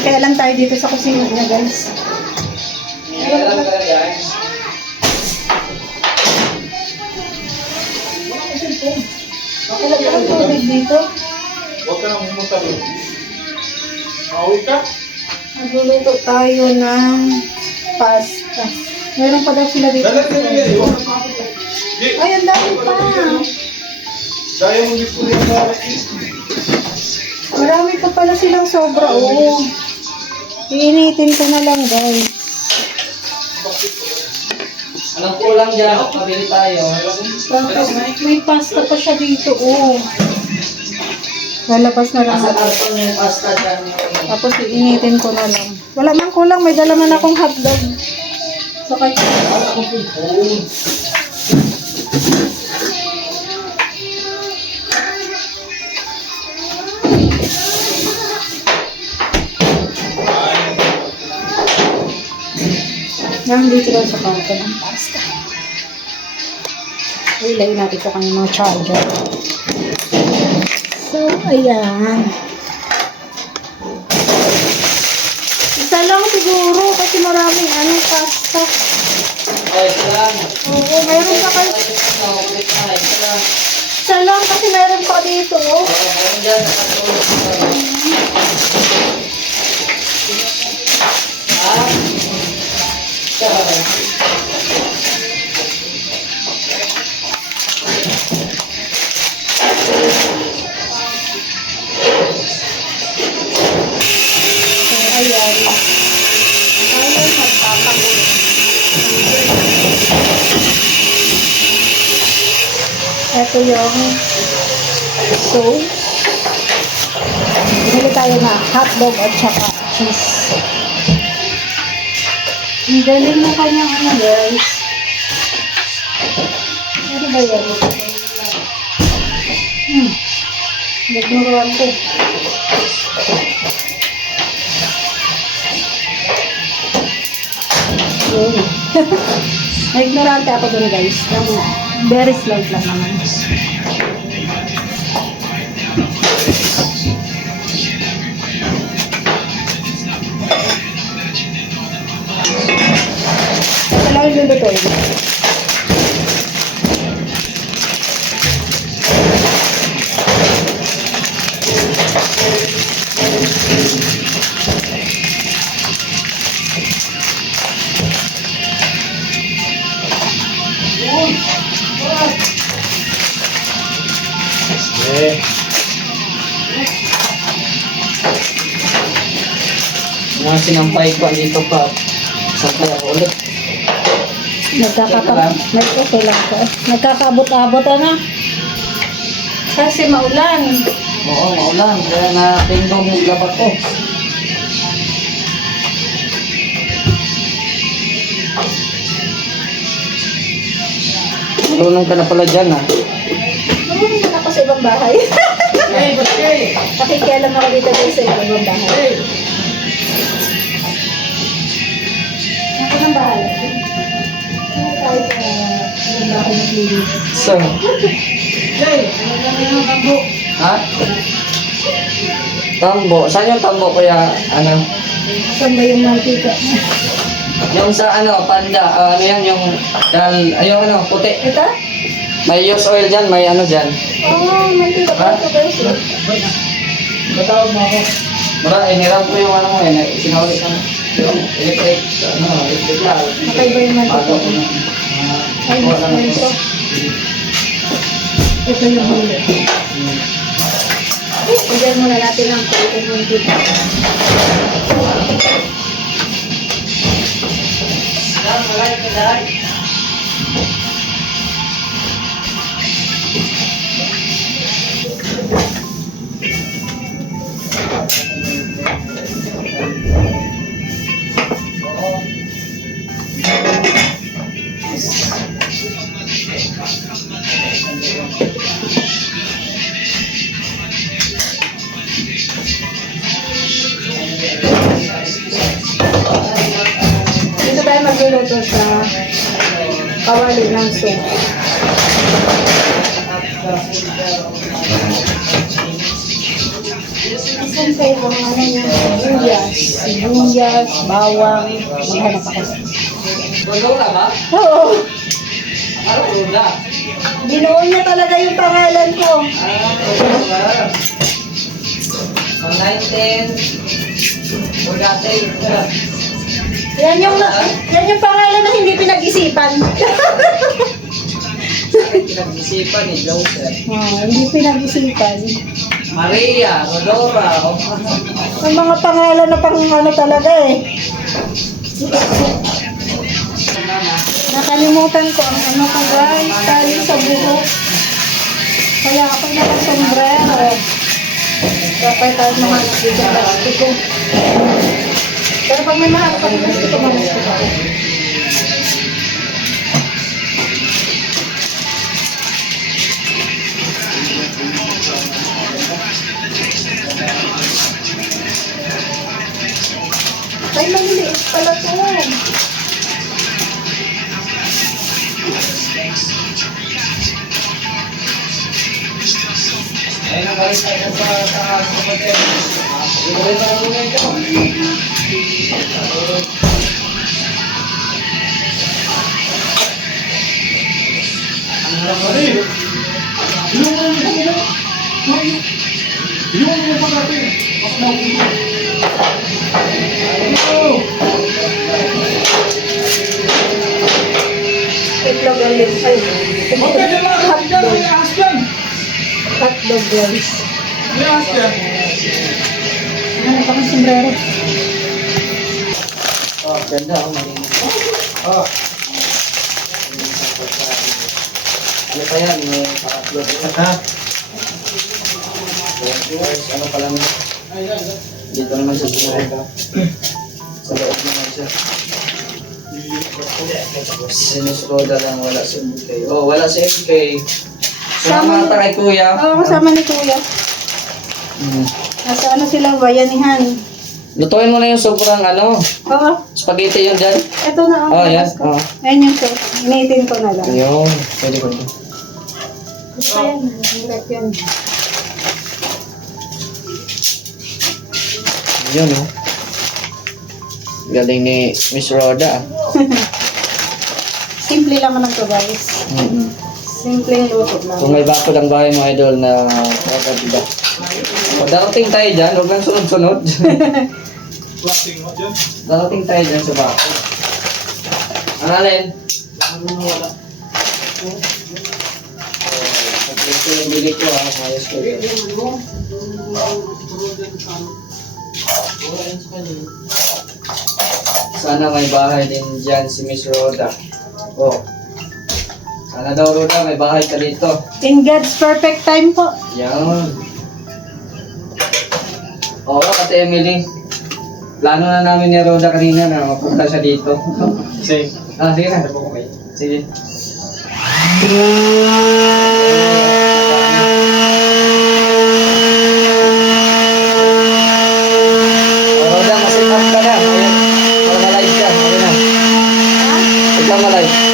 Kaya lang tayo dito sa kusina niya, guys. Alam ka na guys. Wala pa ang tubig dito. Huwag ka nang pumunta doon. Mauwi ka? Nagluluto tayo ng pasta. Meron pa daw sila dito. Dali. Ay, ang dami pa. Daya mo gusto niya sa Marami pa pala silang sobra. Oo. Iinitin ko na lang, guys. Anong kulang dyan? Pabili tayo. Tapos, may pasta pa siya dito. Oo. Lalabas na lang. Nasa karton yung pasta dyan. Tapos, iinitin ko na lang. Wala man kulang. May dala man akong hotdog. So, kahit yan, dito lang sa kanto ng pasta. Ilagay natin ito kanyang mga charger. So, ayan. Isa lang siguro kasi maraming pasta. Ay, ito lang. Oo, mayroon pa kayo. Isa lang kasi mayroon pa dito. Meron dyan sa karton. So, ayan. Tayo magpapagulo. Ito yung sauce. Bumili tayo na hotdog at saka cheese. Ang galing na kanyang guys. Ano ba yan? Nagnuruan ko. Yun. Ignorante ako dun guys. Very slight lang naman. Ito lang yung lulutuin. Mga sinampay ko dito pa. Sampay ako ulit. Nagkakaabot-abot na. Kasi maulan. Oo, maulan. Kaya nga tingdong yung labat ko. Lunong ka na pala dyan ah. Marunong na ako sa ibang bahay. Pakikialam ako dito guys sa ibang bahay. Ako ng bahay. Ano tayo sa ibang bahay naglilinis? So, ha? Tambo. Saan yung tambo kuya? Ano? Saan ba yung mantika? Yung sa ano, panda. Ano yan yung yung ano, puti. Ito? May use oil dyan, may ano dyan. Oh, mantika pa ito guys. Matawag mo ako. Mara, iniram ko yung ano mo eh. Sinaulit ka na. Yung electric, electric lang. Makaiba yung mantika. Bago ko na. Ay, mas ito. Ito yung huli. Bigyan muna natin ang pwede mantika. Dito tayo magluluto sa kawali ng soup. Saan kayo ang ano niya? sibuyas, bawang. Maghanap ako. Rodora ba? Oo. Ano Roda? Binuon niya talaga yung pangalan ko. Rodora. Pang 19. Rodate. Yan yung pangalan na hindi pinag-isipan. Pinag-isipan ni Joseph. Hindi pinag-isipan. Maria, Rodora. Ang mga pangalan na pang ano talaga eh. Nakalimutan ko ang ano ko guys, tali sa buhok. Kaya ako naka-sombrero. Dapat tayo mahanap dito sa plastiko. Pero pag may mahanap ako, gusto ko mahanap ako. Ay, maliliit pala to. Ayun ang balik tayo sa kapatid. Ibigay na ang lunay ko. Itlog ang lips. Ay, hotdog guys. Hanap akong sombrero. Oh, ganda ako malinis. Oh. Ano pa yan? May pa-upload ito. Ha? Ano pa lang? Dito naman sa sinarga. Sa loob naman siya. Sinuskoda lang, wala si MK. Oh, wala si MK. Sama ata kay Kuya. Oo, kasama ni Kuya. Nasa ano sila, bayanihan. Lutuin mo na yung sobrang Oo, spaghetti yun dyan. ito na ang Oh, yan. labas ko. Oh. Ayan yung sauce. Initin ko na lang. Ayun, pwede ko ito. Gusto yan, hirap yan. Yun, oh. Galing ni Miss Rhoda. Simple lang naman to guys. Simpleng luto lang. Kung may bakod ang bahay mo, idol, na kakabida. Pag darating tayo dyan, huwag lang sunod-sunod. Plastic mo dyan. Darating tayo dyan sa bakod. Ano alin? Wala. Pag-ito yung bili ko, ha? Ayos ko yun. Sana may bahay din dyan si Miss Rhoda. Oh. Sana daw, Rhoda, may bahay ka dito. In God's perfect time po. Yan. Oo, Ate Emily. Plano na namin ni Rhoda kanina na mapunta siya dito. Sige. Sige na. Sige. Rhoda, masipag ka na. Ayan. Para malive ka. Okay na. Ikaw malive.